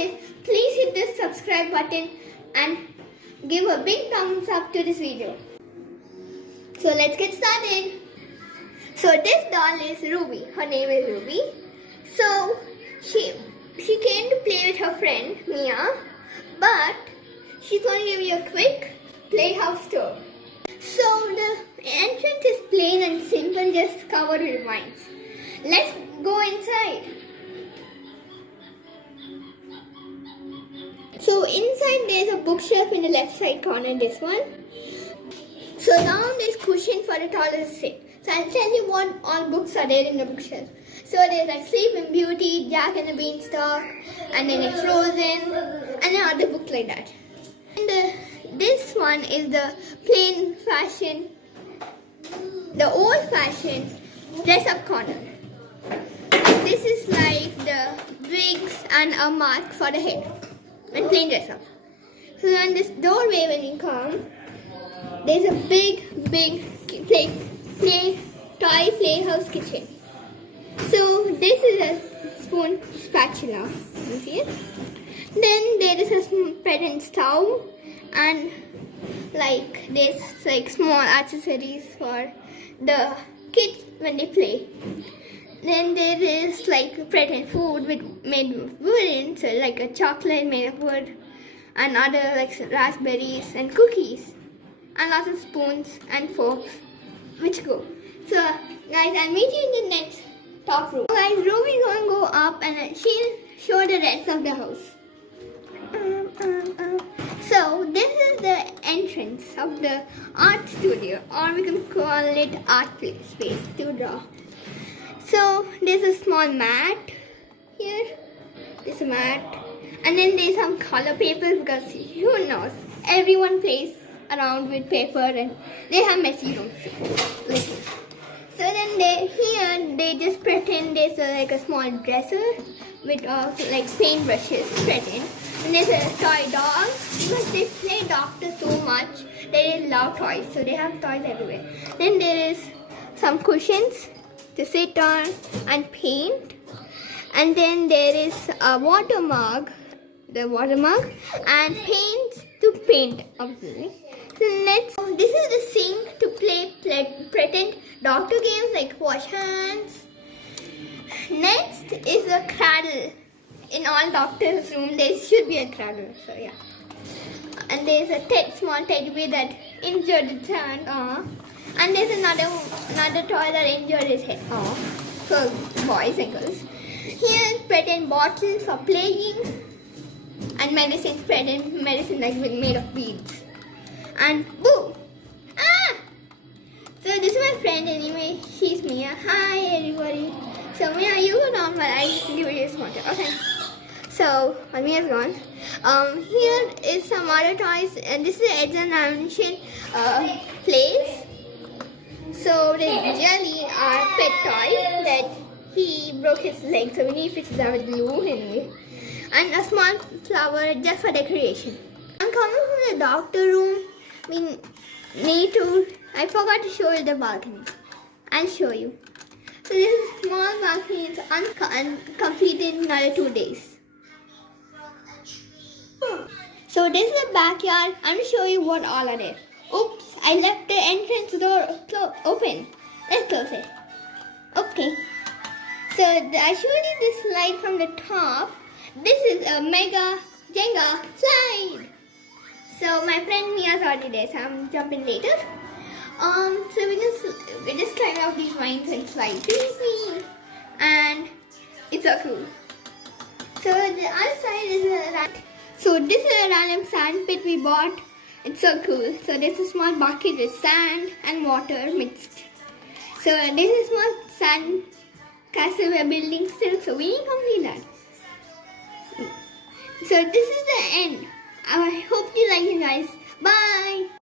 this, please hit the subscribe button and give a big thumbs up to this video. So let's get started. So this doll is Ruby. Her name is Ruby. So she came to play with her friend Mia, but she's going to give you a quick playhouse tour. So the entrance is plain and simple, just covered with vines. Let's go inside. So inside there's a bookshelf in the left side corner, this one. So now there's cushion for the toddler to sit. So I'll tell you what all books are there in the bookshelf. So there's like Sleeping Beauty, Jack and the Beanstalk, and then it's Frozen, and then other books like that. And this one is the plain fashion, the old fashioned dress up corner. This is like the wigs and a mask for the head and plain dress up. So on this doorway when you come, there's a big toy playhouse kitchen. So this is a spoon spatula, you see it? Then there is a present stove and like there's like small accessories for the kids when they play. Then there is like present food made with wood, so like a chocolate made of wood and other like raspberries and cookies and lots of spoons and forks which go. So guys, I'll meet you in the next top room. So guys, Ruby's gonna go up and she'll show the rest of the house. So this is the entrance of the art studio, or we can call it art space to draw. So there's a small mat here. There's a mat, and then there's some color paper because who knows? Everyone plays around with paper and they have messy rooms too. So then they just pretend there's like a small dresser with like paintbrushes pretend. And there's a toy dog because they play doctor so much. They love toys, so they have toys everywhere. Then there is some cushions to sit on and paint. And then there is a water mug, and paints to paint obviously. Next, this is the sink to play pretend doctor games like wash hands. Next is a cradle. In all doctors' room, there should be a cradle. So yeah. And there's a small teddy bear that injured its hand. And there's another toy that injured his head. For boys and girls. Here's pretend bottles for playing, and medicine like made of beads. And boo! So this is my friend anyway. She's Mia. Hi everybody. So Mia, you go down while I give you a small toy. Okay. So while Mia's gone, here is some other toys, and this is Edson Ammunition place. So the Jelly, our pet toy that he broke his leg, so we need to fix that with glue anyway. And a small flower just for decoration. I'm coming from the doctor room. We need to. I forgot to show you the balcony. I'll show you. So this is a small balcony. It's uncompleted in another 2 days. So this is the backyard. I'm going to show you what all are there. Oops, I left the entrance door open. Let's close it. Okay. So I showed you this slide from the top. This is a mega Jenga slide. So my friend Mia's already there, so I'm jumping later. So we just climb up these vines and slide. And it's so cool. So the other side is so this is a random sand pit we bought. It's so cool. So there's a small bucket with sand and water mixed. So this is a small sand castle we're building still. So we need to complete that. So this is the end. I hope you like it guys. Bye.